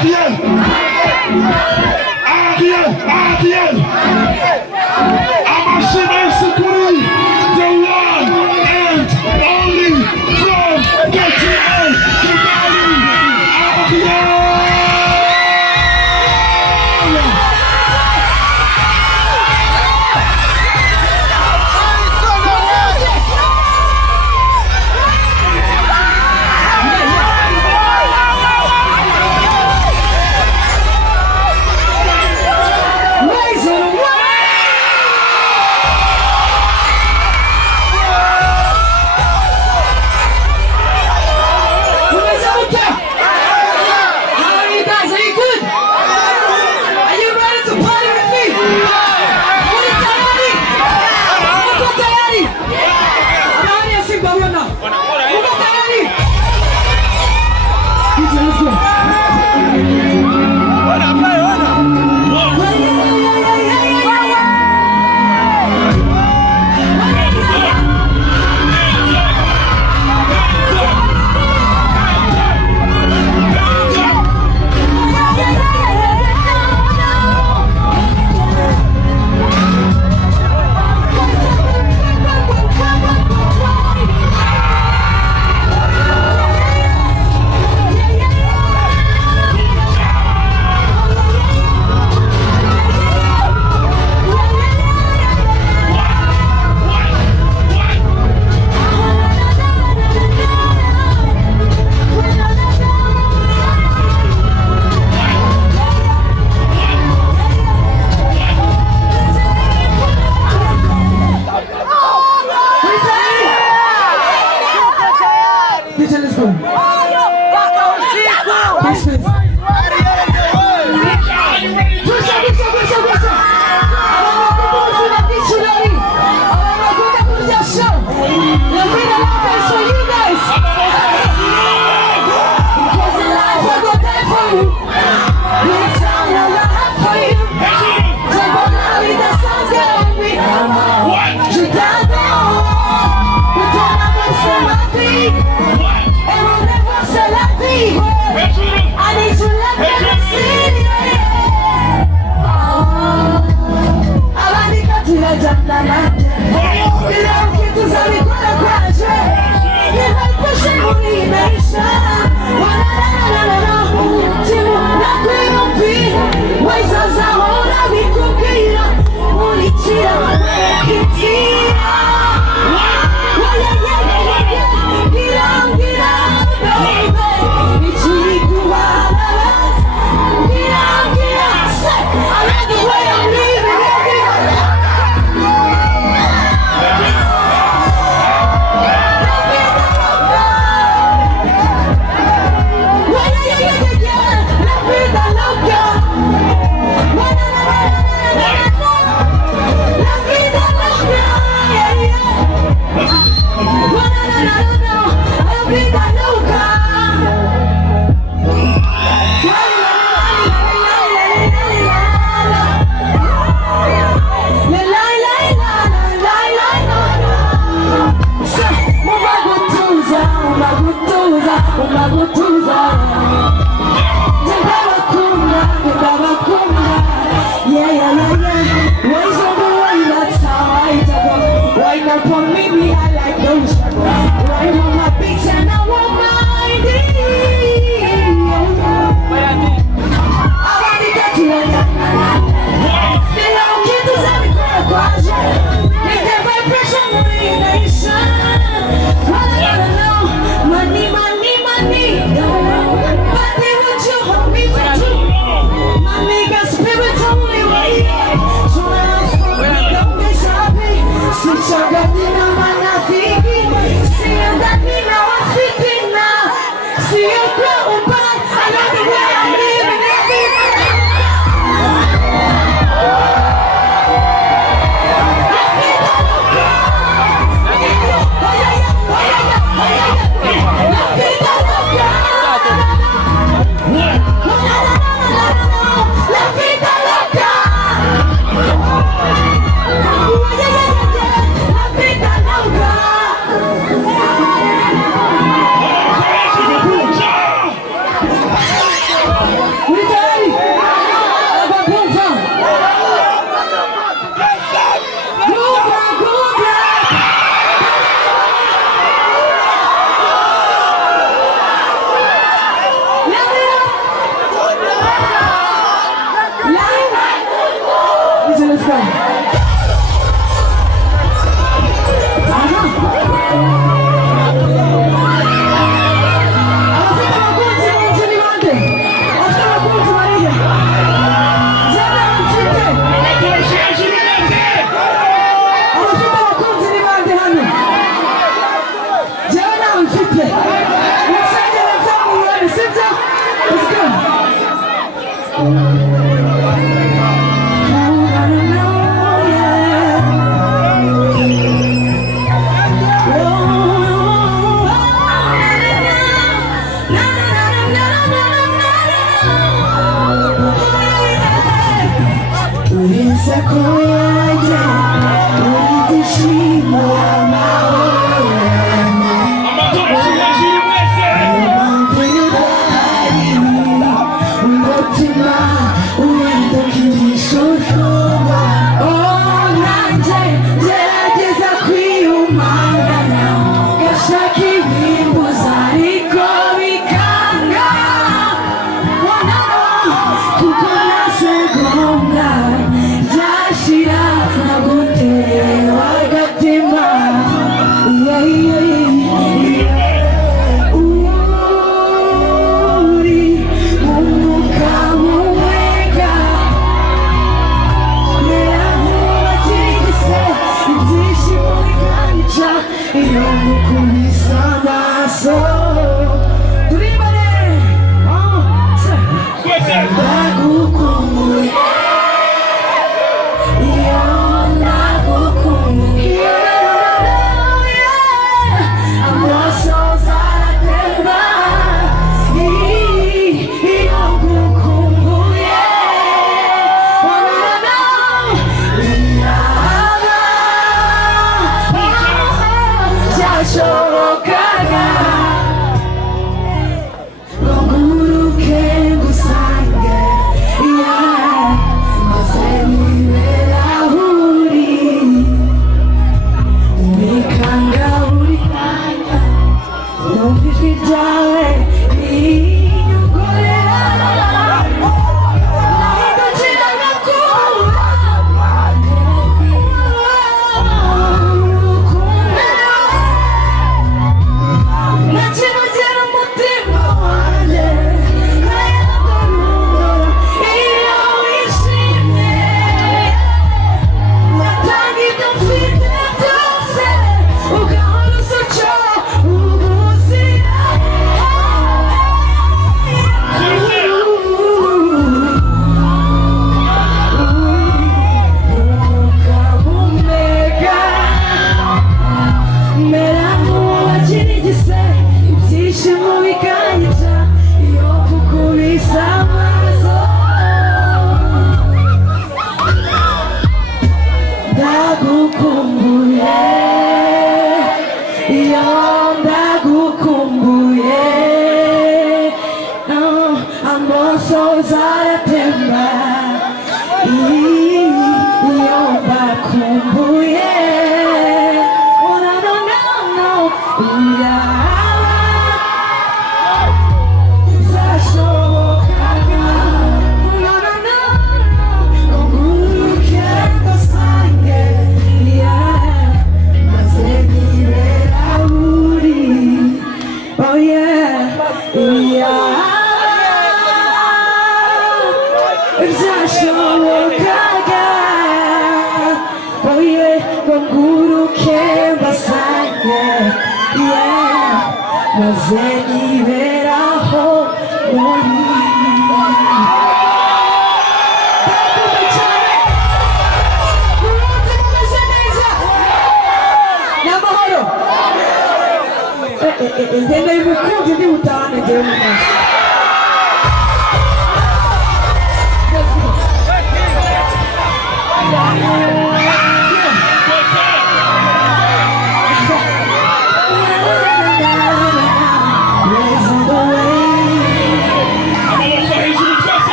Ariel, Ariel, Ariel. Amashine Sikuri, the one and only from KTA, Kigali, Ariel.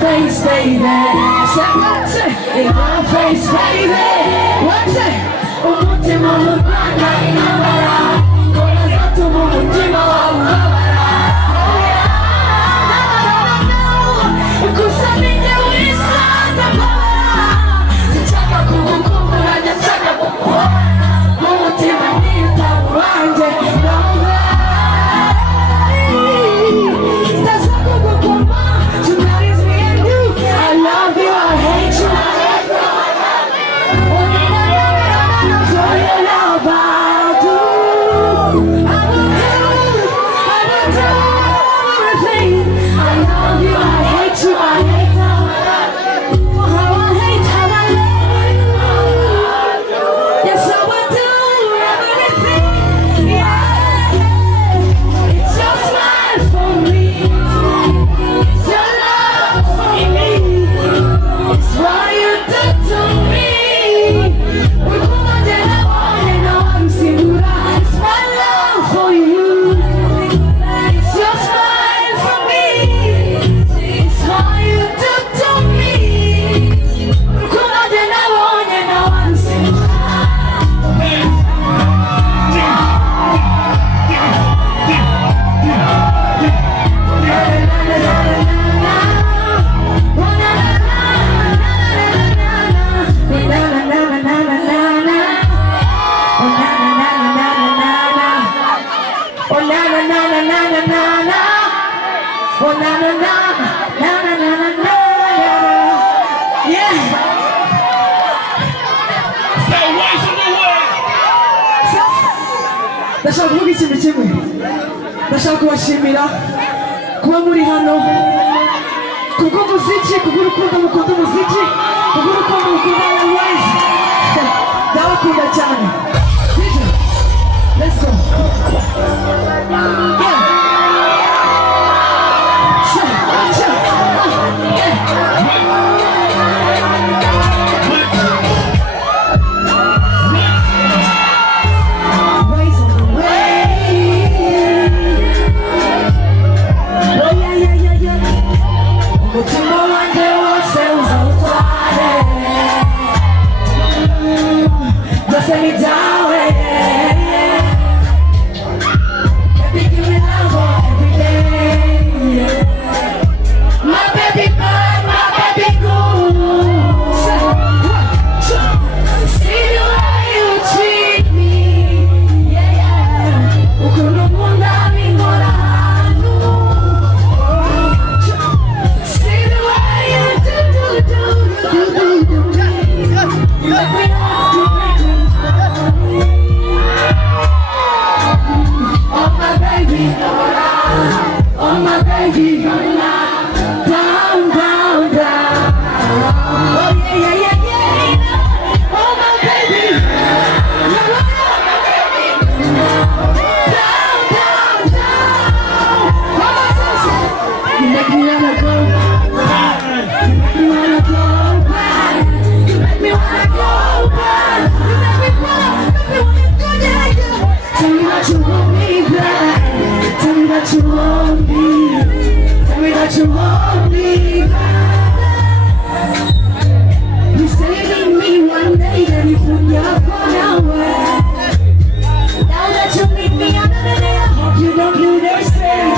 Face, baby. In my face, baby. What's it? na. Oh na na na na na na na na. Yeah. Say Wayz on the way. Ndashaka kuvuga ikintu kimwe. Ndashaka kubashimira kuba muri hano kubw'umuziki, kubw'urukundo mukunda umuziki, kubw'urukundo mukunda ARIEL WAYZ. Ndabakunda cyane. Let's go. Yeah. Let me down, baby, give me love every day. My baby bad, my baby good. See the way you treat me, yeah. Ukuntu nkunda bingoranu. See the way you do. You make me love, you make me. Oh my baby, oh my baby, down, down, down. Oh yeah, yeah, yeah, yeah. Oh my baby, down, down, down. Oh my sister, you make me wanna go back. You make me wanna go back. You make me wanna go back. You make me wanna go, yeah, yeah. Tell me that you want me back. Tell me that you want me. Tell me that you want me back. You said to me one day that you put your phone away. Now that you meet me another day, I hope you don't do the same.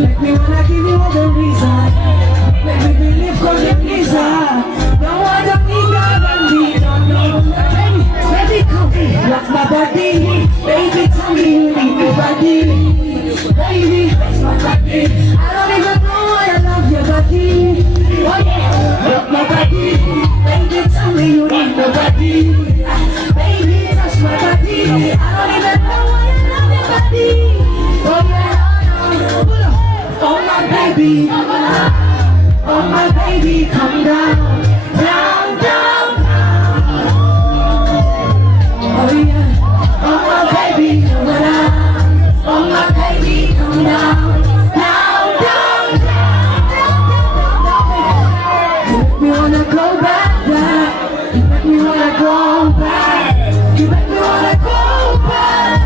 Make me wanna give you all the reason. Make me believe cause you're reason. No other nigga than me. No, baby, come rock my body. Baby, tell me you need nobody. Baby, that's my body. I don't even know why I love your body. Oh yeah, rock my body. Baby, tell me you need nobody. Baby, that's my body. I don't even know why I love your body. Oh yeah, oh my baby. Oh my baby, come down, down, down, down. Oh yeah, oh my baby, come down. Oh my baby, come down, down, down, down, down, down. You make me wanna go back, back. You make me wanna go back. You make me wanna go back,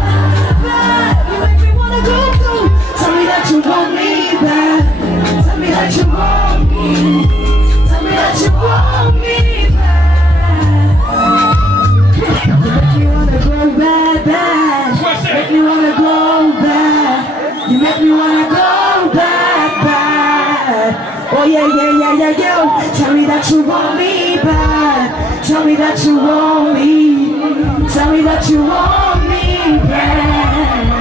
back. You make me wanna go through. Tell me that you want me back. Tell me that you want me. Tell me that you want me back. You make me wanna go back, back. Make me wanna go back. You make me wanna go back, back. Oh yeah, yeah, yeah, yeah, yeah. Tell me that you want me back. Tell me that you want me. Tell me that you want me back.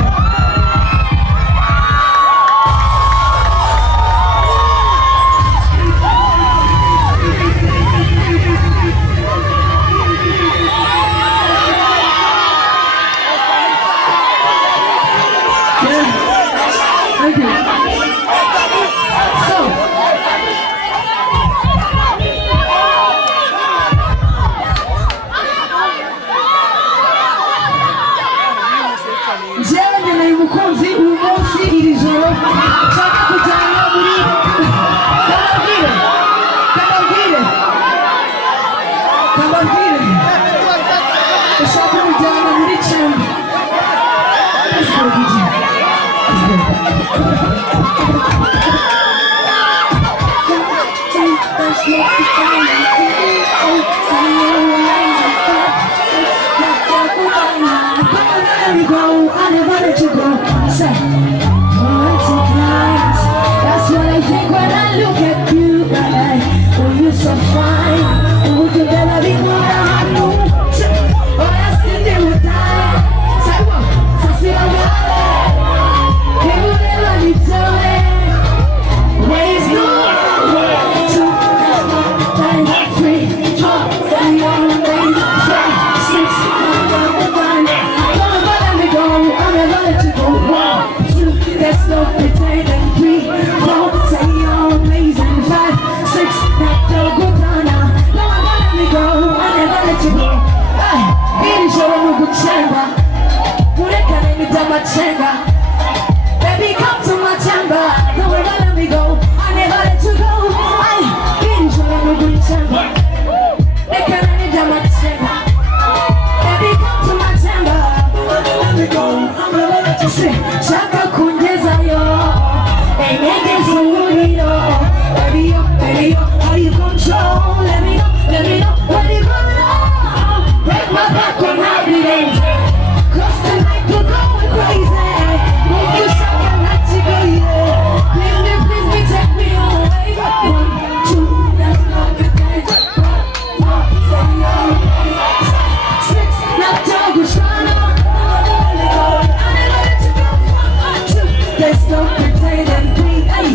Hey, no pretending. 3, 4, say you're amazing. 5, 6, not the good now. No, I won't let me go, I never let you go. It is your own good chamber. Urekane nitamatenga. Baby, come to my chamber. No, I won't let me go, I never let you go. It is your own good chamber. Urekane nitamatenga. Baby, come to my chamber. No, I won't let me go, I never let you go. Shaka kunjeza yo, enyege zuri yo. Baby, how you control? Let me know, what you gonna know? Break my back on how it ends. 'Cause tonight we're going crazy. Move you shake and let you go, yeah. Please me, take me away. 1, 2, that's not the thing. 4, say you're amazing. 6, now dog was trying to. I never let you go. 1, 2, there's no pretending. 3, hey.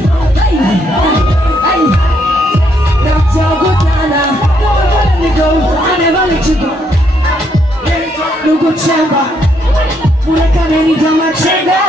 Now dog was trying to. No, I won't let me go, I never let you go. No good chamber. Urekane nitamatenga.